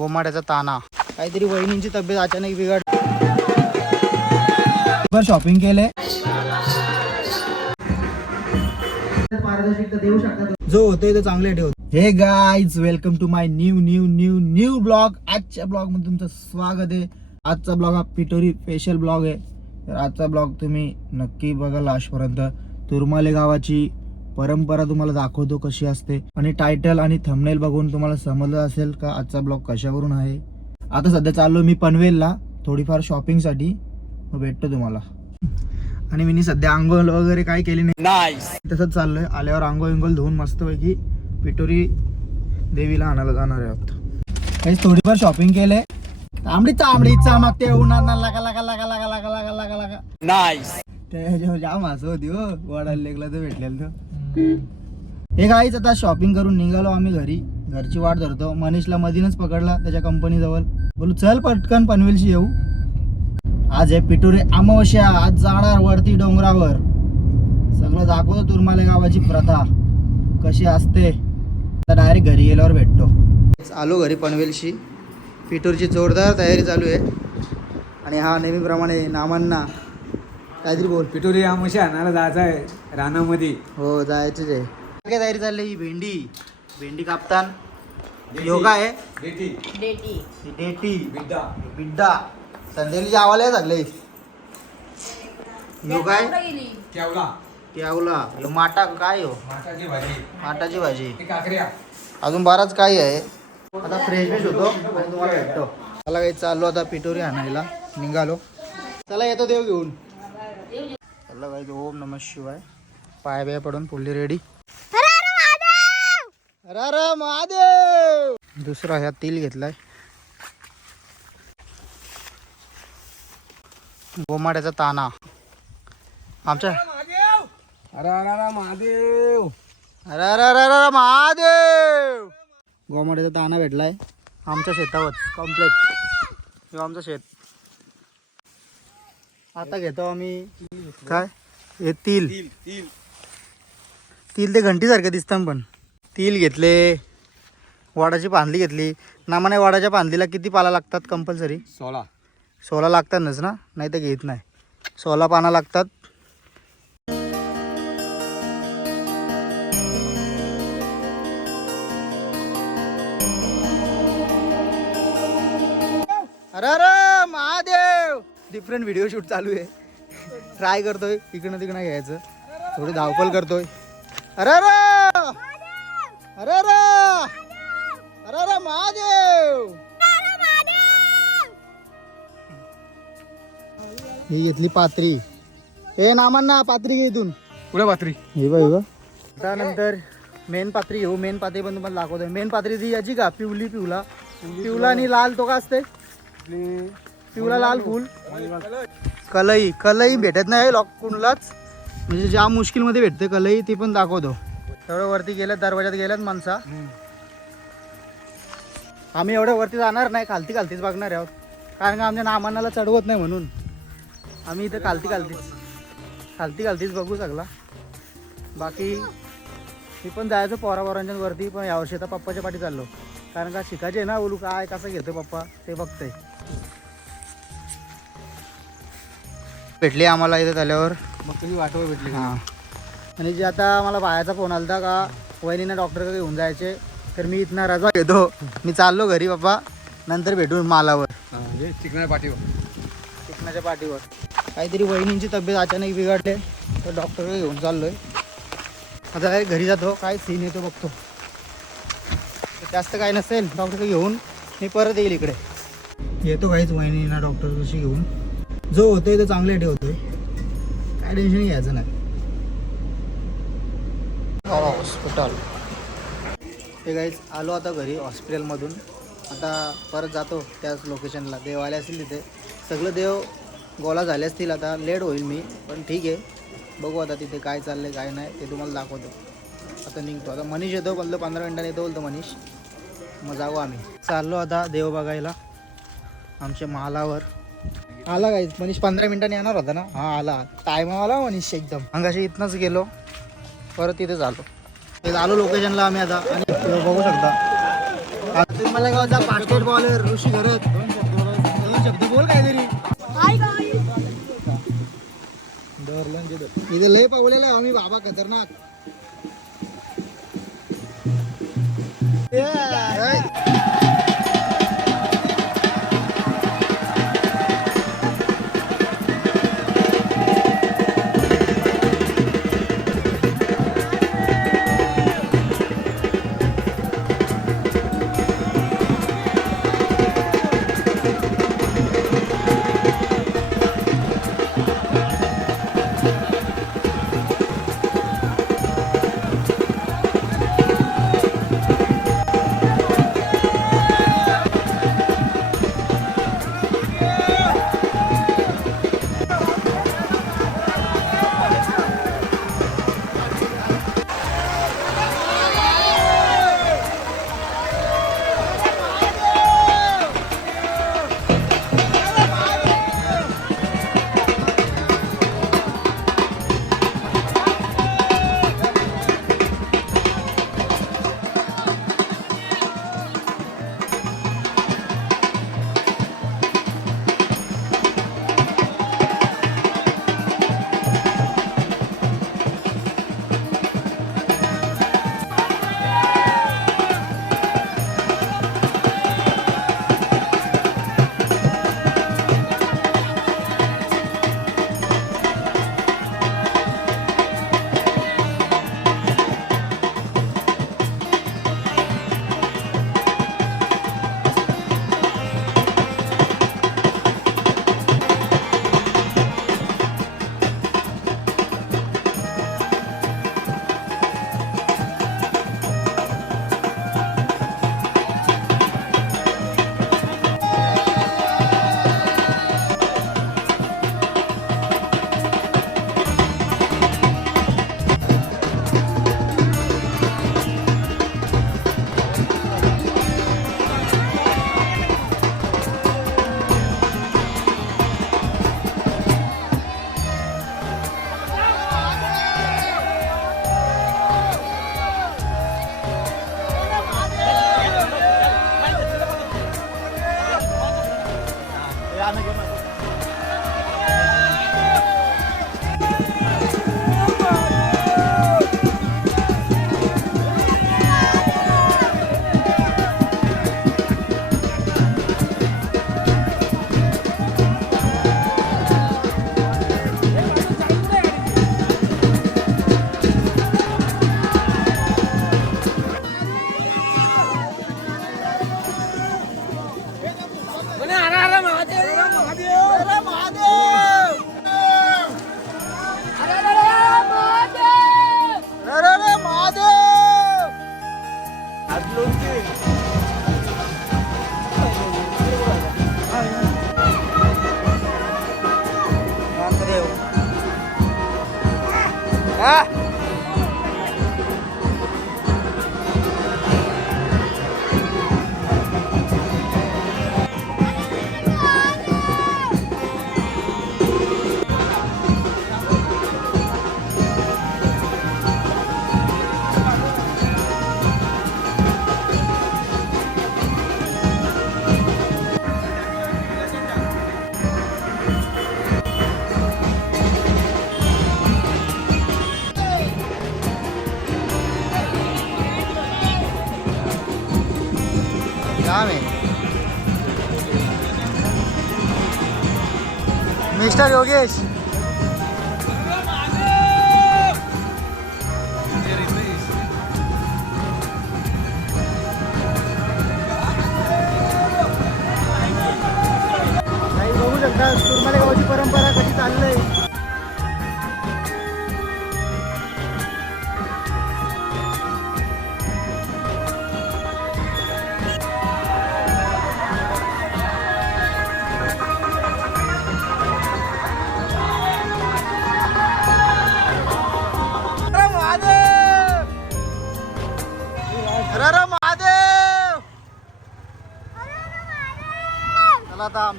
गोमाड्याचा ताना. काहीतरी वहिनींची तब्येत अचानक बिघड शॉपिंग केले जो होतोय तो चांगले ठेवतो हे guys welcome to my new new new new blog आजच्या ब्लॉगमध्ये तुमचं स्वागत आहे. आजचा ब्लॉग हा पिटोरी स्पेशल ब्लॉग आहे. तर आजचा ब्लॉग तुम्ही नक्की बघा लास्टपर्यंत तुरमाले गावाची परंपरा तुम्हाला दाखवतो कशी असते आणि टायटल आणि थंबनेल बघून तुम्हाला समजलं असेल का आजचा ब्लॉग कशावरून आहे. आता सध्या चाललो मी पनवेलला थोडीफार शॉपिंगसाठी भेटतो तुम्हाला. आणि मी सध्या आंघोळ वगैरे काय केली नाही. तसंच चाललंय. आल्यावर आंघोळ विंगोळ धुवून मस्तपैकी पिटोरी देवीला आणायला जाणार आहोत काही थोडीफार शॉपिंग केले तांबडी तांबडी चमकते उन्हात लागा लागा लागा लागा लागा लागा लागा लागा ते जाम असं होती हो. वडायला लेगला तर भेटलेलं तर हे गाईच आता शॉपिंग करून निघालो आम्ही घरी. घरची वाट धरतो. मनीषला मधीनच पकडला त्याच्या कंपनी जवळ बोलू चल पटकन पनवेलशी येऊ. आज आहे पिटोरी अमावस्या. आज जाणार वरती डोंगरावर. सगळं दाखवतो तुरमाले गावाची प्रथा. कशी असते. तर डायरेक्ट घरी गेल्यावर भेटतो. आलो घरी पनवेलशी. पिटोरची जोरदार तयारी चालू आहे. आणि हा नेहमीप्रमाणे नामांना काहीतरी बोल. पिटोरी आमोशी आणायला जायचं आहे रानामध्ये. हो जायचंच आहे. काय तयारी चालली ही भेंडी? भेंडी कापतान. योगा आहे? बेटी डेटी ही डेटी बिड्डा. बिड्डा. संध्याकाळी जावाला सगळे. योगा आहे? गेली? केवला त्यावला ह्यो माटा काय हो माटाची भाजी. माटाची भाजी. ती काकऱ्या अजून बराच काही आहे. आता फ्रेश फ्रेश होतो. आणि तुम्हाला भेटतो. मला काही चाललो आता पिटोरी आणायला. निघालो. चला येतो देव घेऊन. चला काही ओम नम शिवाय. पाय बाय पडून फुल्ली रेडी अरे महादेव! दुसरा ह्या तेल घेतलाय. गोमाड्याचा ताना. आमच्या अरे अरे महादेव! अरे अरे अरे अरे महादेव! गोमाड्याचा ताना भेटलाय. आमच्या शेतावर कंप्लीट हे आमचं शेत. आता घेतो आम्ही. काय? हे तिल. तिल ते घंटीसारखं दिसतं पण. तिल घेतले. वाडाची पांदली घेतली. नामाने वाडाच्या पांदलीला किती पाला लागतात कंपल्सरी सोळा. सोळा लागतातच ना? नाही तर घेत नाही. सोळा पाना लागतात. अरे अरे महादेव! डिफरंट व्हिडिओ शूट चालू आहे. ट्राय करतोय इकडनं तिकडनं घ्यायचं. थोडी धावपल करतोय. अरे अरे अरे अरे अरे अरे महादेव! ही घेतली पात्री. हे नामांना पात्री घे इथून. पुढे बात्री हे बघ हे बघ. त्यानंतर मेन पात्री घेऊ. मेन पात्री पण तुम्हाला दाखवतोय. मेन पात्री ती याची का? पिवली पिवला. पिवला आणि लाल तो का असते पिवळा लाल फुल. कलई कलई भेटत नाही लॉक कुणलाच म्हणजे ज्या मुश्किलमध्ये भेटते कलई ती पण दाखवतो. तेवढं वरती गेल्यात दरवाजात गेल्यात माणसा. आम्ही एवढ्या वरती जाणार नाही खालती खालतीच बघणार आहोत. कारण का आमच्या नामानाला चढवत नाही म्हणून. आम्ही इथं खालती खालतीच खालती खालतीच बघू सगळा. बाकी मी पण जायचं पोरापोरांच्या वरती पण यावर्षी आता पप्पाच्या पाठी चाललो. कारण का शिकायचे ना उलू काय कसं घेतो पप्पा ते बघतंय. भेटली आम्हाला इथं झाल्यावर. मग तुझी वाटवर भेटली हां. आणि जे आता मला बायाचा फोन आलता का वहिनीनं डॉक्टरकडे घेऊन जायचे तर मी इथनं रजा घेतो. मी चाललो घरी बाप्पा. नंतर भेटू मालावर. चिकना पाठीवर. चिकनाच्या पाठीवर. काहीतरी वहिनींची तब्येत अचानक बिघडले तर डॉक्टरकडे घेऊन चाललोय. आता काय घरी जातो. काय सीन येतो बघतो. जास्त काय नसेल डॉक्टर घेऊन मी परत येईल इकडे. येतो काहीच वहिनींना डॉक्टरशी घेऊन. जो होतोय तो चांगले ठेवतोय. काय टेन्शन घ्यायचं नाही. हॉस्पिटल. ते काहीच आलो आता घरी हॉस्पिटलमधून आता परत जातो त्याच लोकेशनला देव आले असतील तिथे. सगळं देव गोला झाले असतील आता. लेट होईल मी पण ठीक आहे. बघू आता तिथे काय चाललं आहे काय नाही. ते तुम्हाला दाखवतो. आता निघतो. आता मनीष येतो बोलतो पंधरा मिनटाने येतो बोलतो मनीष. मग जाऊ आम्ही. चाललो आता देव बघायला. आमच्या महालावर. आला काय मनीष पंधरा मिनिटांनी येणार होता ना? हा आला. टायमा आला मनीष एकदम. अंगाशी इथनंच गेलो. परत तिथे झालो. ते आलो लोकेशनला आम्ही आता. आणि बघू शकता. मला गावचा बास्केट बॉलर ऋषी घरत. दोन शब्द बोल काहीतरी. इथे. लय पावलेला आम्ही बाबा खतरनाक. हा जाम आहे मिस्टर योगेश.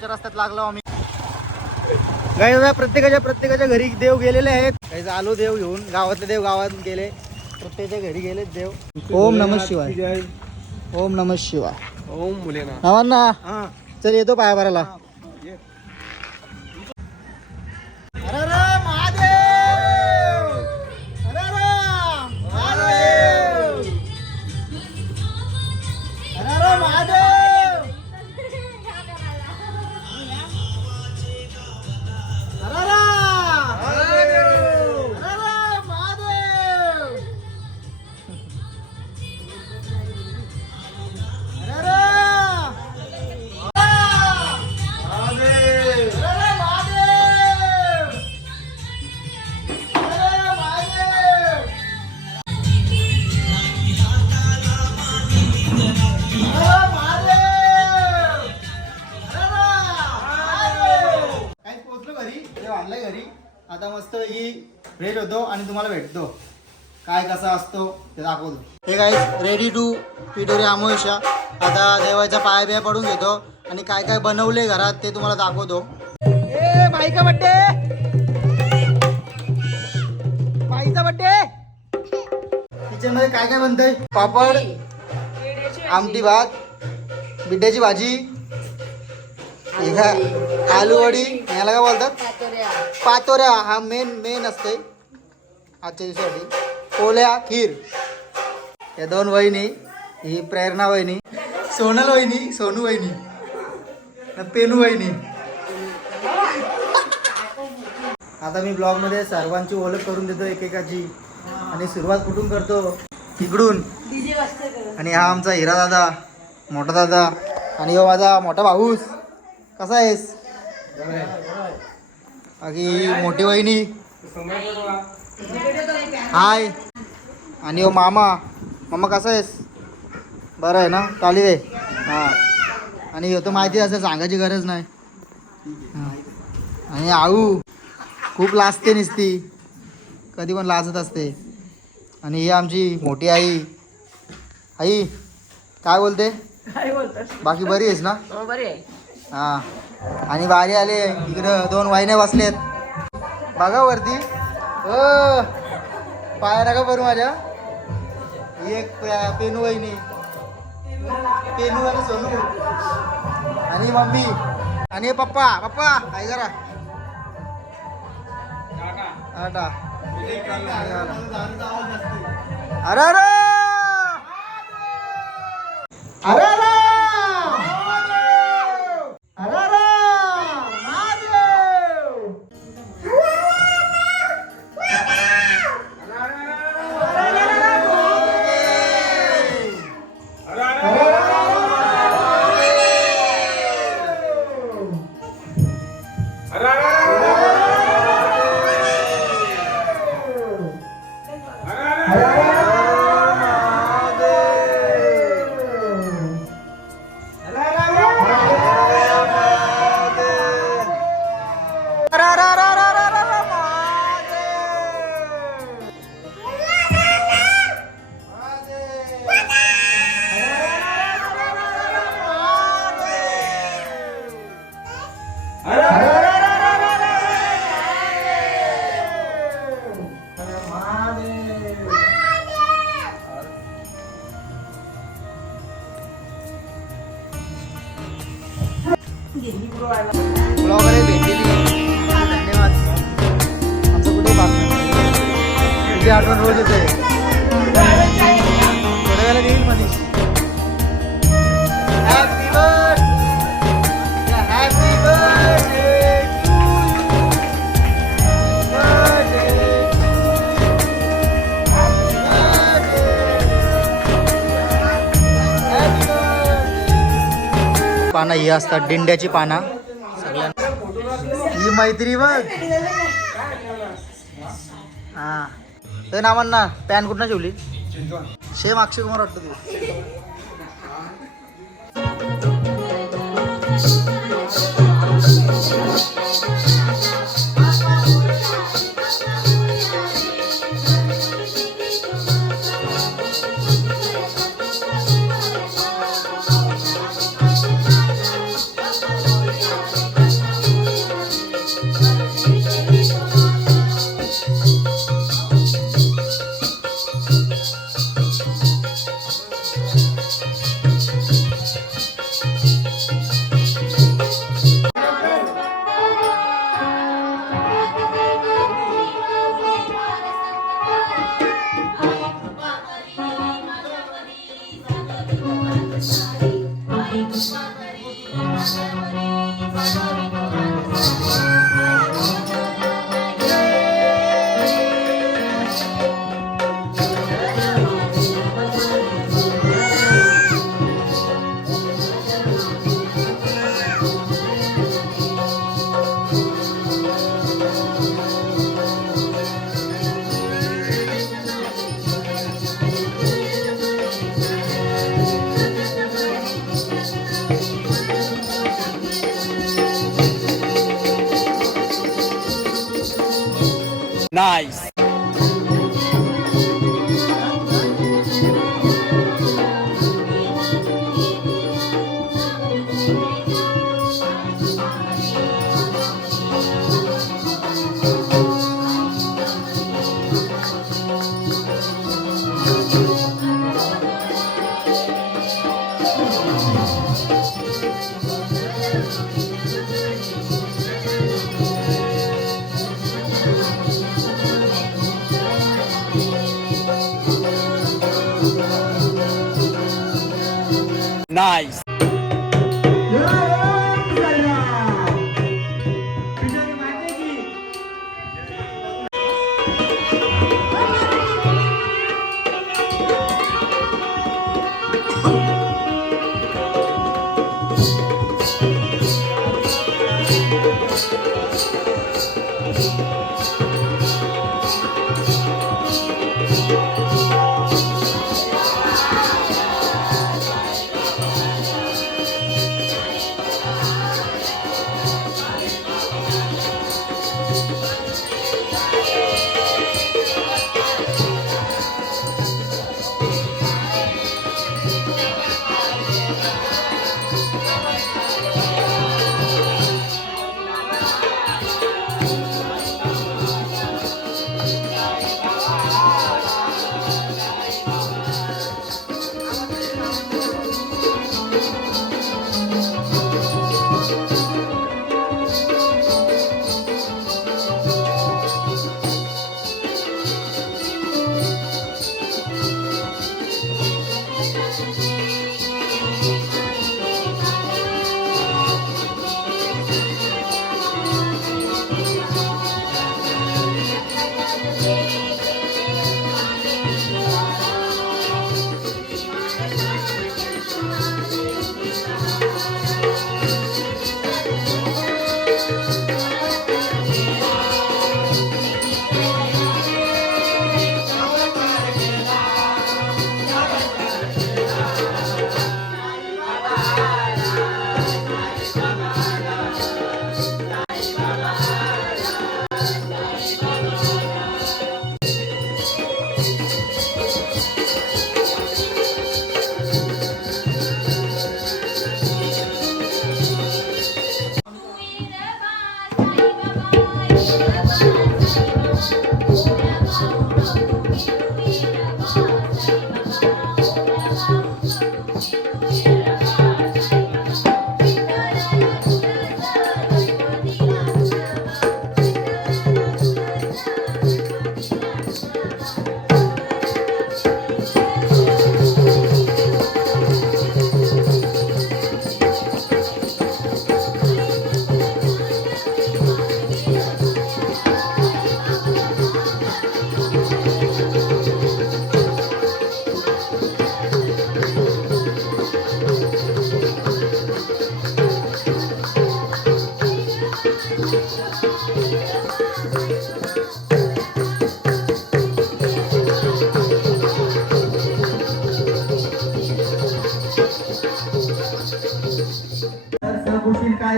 आमच्या रस्त्यात लागलो आम्ही. काही दादा प्रत्येकाच्या प्रत्येकाच्या घरी देव गेलेले आहेत. काही आलो देव घेऊन. गावातले देव गावात गेले. प्रत्येकाच्या घरी गेले देव. ओम नम शिवाय. ओम नम शिवाय. ओम मुलेना ना चल येतो पाया भरायला आता मस्त ही फ्रेश होतो आणि तुम्हाला भेटतो. काय कसा असतो ते दाखवतो. हे काही रेडी टू पिटोरी आमोशा. आता देवाचा पाया बिया पडून घेतो आणि काय काय बनवले घरात ते तुम्हाला दाखवतो. ए बाईका बड्डे बाईचा बड्डे किचनमध्ये काय काय बनतंय? पापड आमटी भात बिड्याची भाजी आलू वडी याला काय बोलतात? पातोऱ्या. हा मेन मेन असते आजच्या दिवसासाठी. पोल्या खीर. या दोन वहिनी ही प्रेरणा वहिनी सोनल वहिनी सोनू वहिनी पेनू वहिनी. आता मी ब्लॉगमध्ये सर्वांची ओळख करून देतो एकेकाची. आणि सुरुवात कुठून करतो? इकडून. आणि हा आमचा हिरा दादा मोठा दादा आणि हो माझा मोठा भाऊस. कसा आहेस? बाकी मोठी वहिनी? हाय. आणि हो मामा? मामा कसा आहेस? बरं आहे ना? चाली रे हां. आणि तर माहिती असेल सांगायची गरज नाही. आणि आऊ खूप लाजते निसती. कधी पण लाजत असते. आणि ही आमची मोठी आई. आई काय बोलते? बाकी बरी आहेस ना? हो बरी आहे. हा. आणि वारे आले. इकडं दोन वाहिन्या बसलेत. बघा वरती. हो पाया नका बरू माझ्या. एक पेनू वहिनी. पेनू आणि सोनू. आणि मम्मी. आणि हे पप्पा. पप्पा काय करा टाटा अरे अरे! अरे अरे! पानं ही असतात दिंड्याची पानं. ही मैत्री बघ. हा. ना नावांना पॅन कुठं ठेवली? शेम अक्षय कुमार वाटतं तू.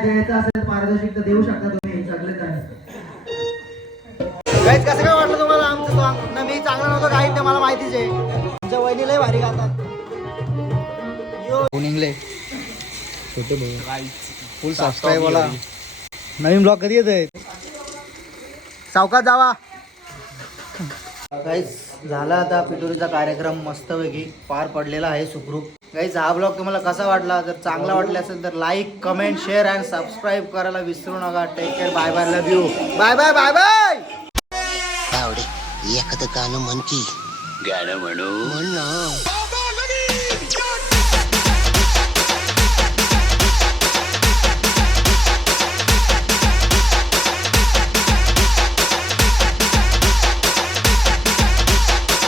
काय द्यायचं असेल पारदर्शक तर देऊ शकता तुम्ही गाईज कसं काय वाटलं तुम्हाला आमचं सॉन्ग ना मी चांगलं नव्हतं काही ते मला माहितीच आहे. आमच्या वहिनीलाही भारी गातात. यो. फुल सबस्क्राईब वाला. नवीन ब्लॉग कधी येत आहे सावकाश जावा. गाईज झाला आता पिटुरीचा कार्यक्रम मस्तपैकी पार पडलेला आहे सुखरूप. गाईज हा ब्लॉग तुम्हाला कसा वाटला? जर चांगला वाटला असेल तर like comment share and subscribe करायला विसरू नका. Take care bye bye love you bye bye bye bye एखादं गाणं म्हण की. गाणं म्हणू.